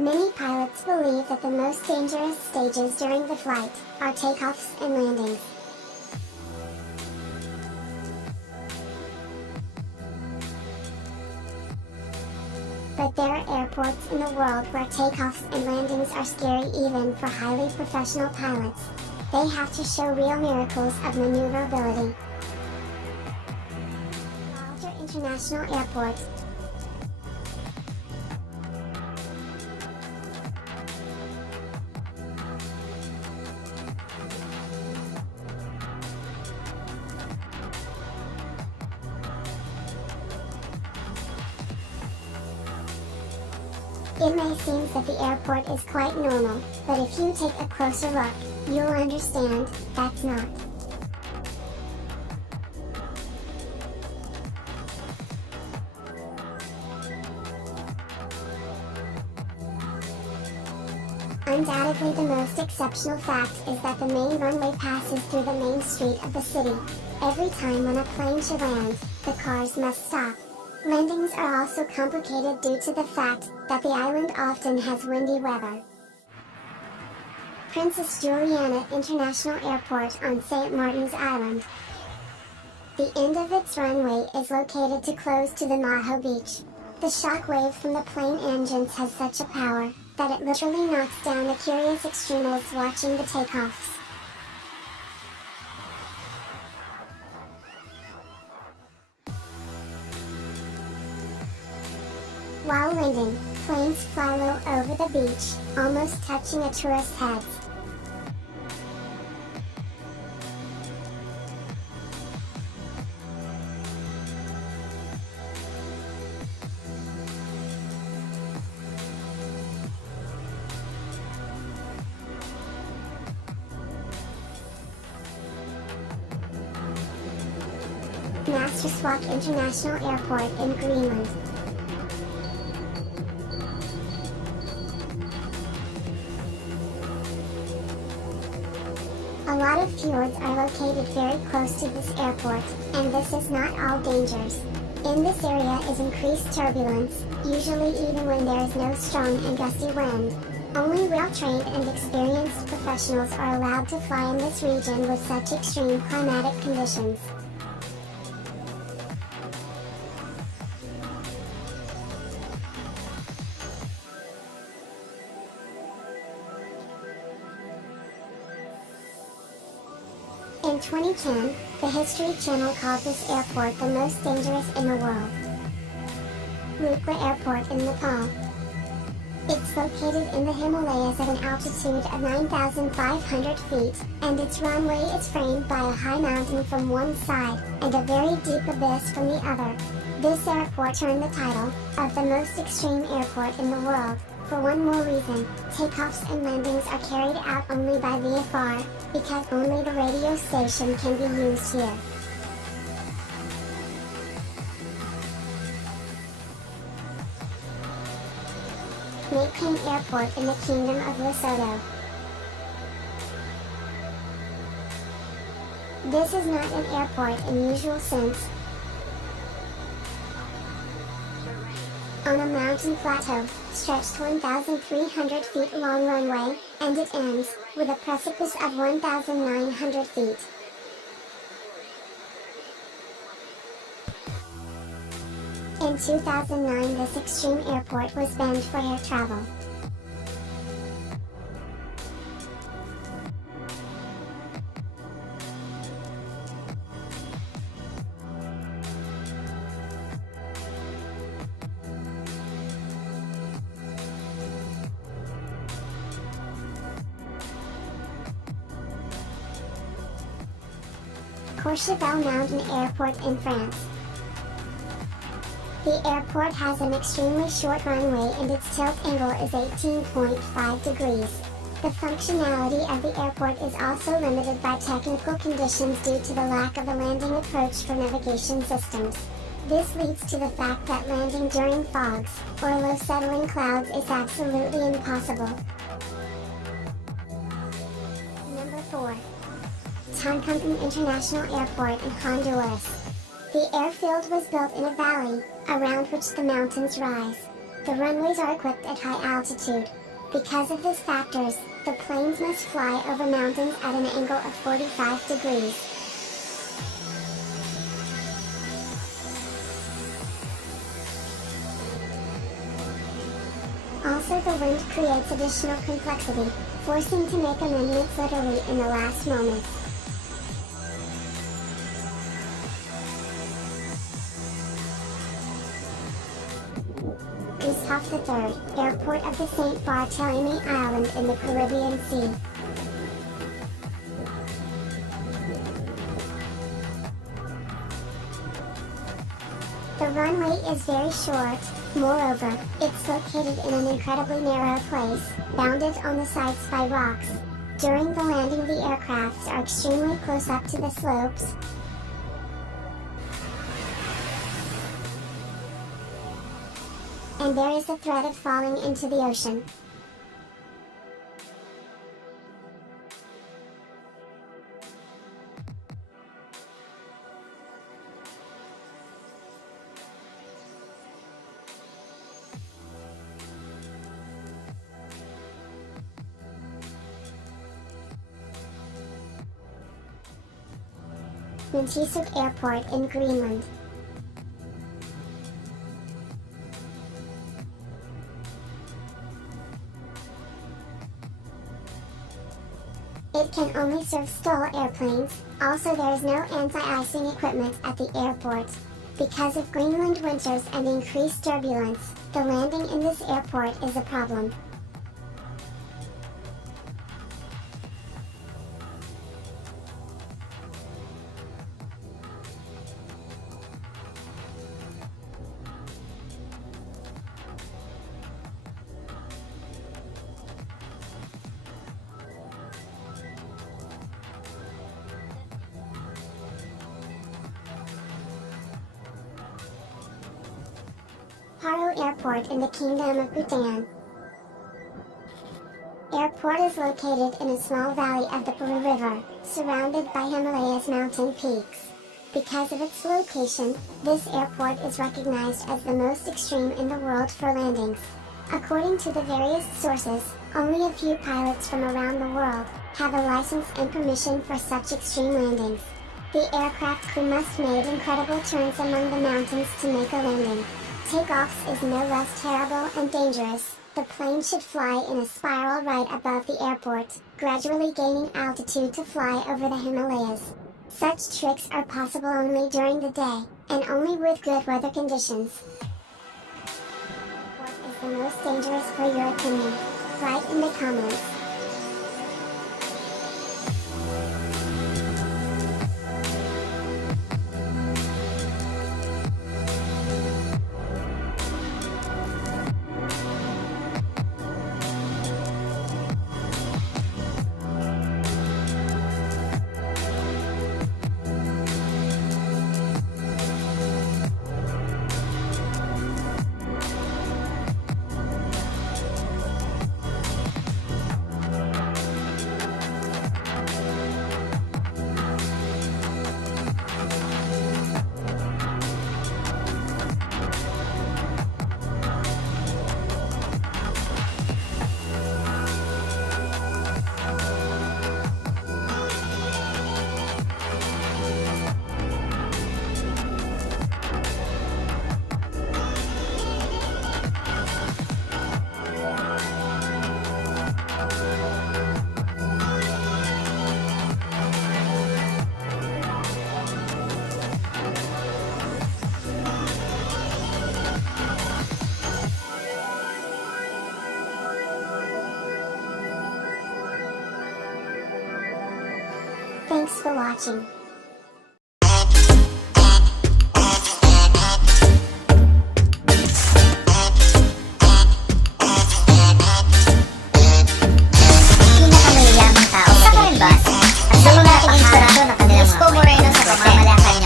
Many pilots believe that the most dangerous stages during the flight are takeoffs and landings. But there are airports in the world where takeoffs and landings are scary even for highly professional pilots. They have to show real miracles of maneuverability. Malta International Airport. It may seem that the airport is quite normal, but if you take a closer look, you'll understand that's not. Undoubtedly the most exceptional fact is that the main runway passes through the main street of the city. Every time when a plane should land, the cars must stop. Landings are also complicated due to the fact that the island often has windy weather. Princess Juliana International Airport on St. Martin's Island. The end of its runway is located too close to the Maho beach. The shock wave from the plane engines has such a power that it literally knocks down the curious extremists watching the takeoffs. While landing, planes fly low over the beach, almost touching a tourist's heads. Masterswalk International Airport in Greenland. A lot of fjords are located very close to this airport, and this is not all dangers. In this area is increased turbulence, usually even when there is no strong and gusty wind. Only well-trained and experienced professionals are allowed to fly in this region with such extreme climatic conditions. In 2010, the History Channel called this airport the most dangerous in the world. Lukla Airport in Nepal. It's located in the Himalayas at an altitude of 9,500 feet, and its runway is framed by a high mountain from one side, and a very deep abyss from the other. This airport earned the title of the most extreme airport in the world, for one more reason: takeoffs and landings are carried out only by VFR, because only the radio station can be used here. Napier Airport in the Kingdom of Lesotho. This is not an airport in usual sense. On a mountain plateau, stretched 1,300 feet long runway, and it ends with a precipice of 1,900 feet. In 2009 this extreme airport was banned for air travel. Courchevel Mountain Airport in France. The airport has an extremely short runway and its tilt angle is 18.5 degrees. The functionality of the airport is also limited by technical conditions due to the lack of a landing approach for navigation systems. This leads to the fact that landing during fogs, or low settling clouds is absolutely impossible. Number 4. Toncontín International Airport in Honduras. The airfield was built in a valley, around which the mountains rise. The runways are equipped at high altitude. Because of these factors, the planes must fly over mountains at an angle of 45 degrees. Also, the wind creates additional complexity, forcing to make amendments literally in the last moments. Gustav III, airport of the St. Barthélemy Island in the Caribbean Sea. The runway is very short. Moreover, it's located in an incredibly narrow place, bounded on the sides by rocks. During the landing, the aircrafts are extremely close up to the slopes. And there is the threat of falling into the ocean. Nunatsiaq Airport in Greenland. It can only serve STOL airplanes. Also, there is no anti-icing equipment at the airport. Because of Greenland winters and increased turbulence, the landing in this airport is a problem. Paro Airport in the Kingdom of Bhutan. Airport is located in a small valley of the Paro River, surrounded by Himalayas mountain peaks. Because of its location, this airport is recognized as the most extreme in the world for landings. According to the various sources, only a few pilots from around the world have a license and permission for such extreme landings. The aircraft crew must make incredible turns among the mountains to make a landing. Takeoffs is no less terrible and dangerous. The plane should fly in a spiral right above the airport, gradually gaining altitude to fly over the Himalayas. Such tricks are possible only during the day, and only with good weather conditions. What is the most dangerous for your opinion? Write in the comments. Thanks for watching.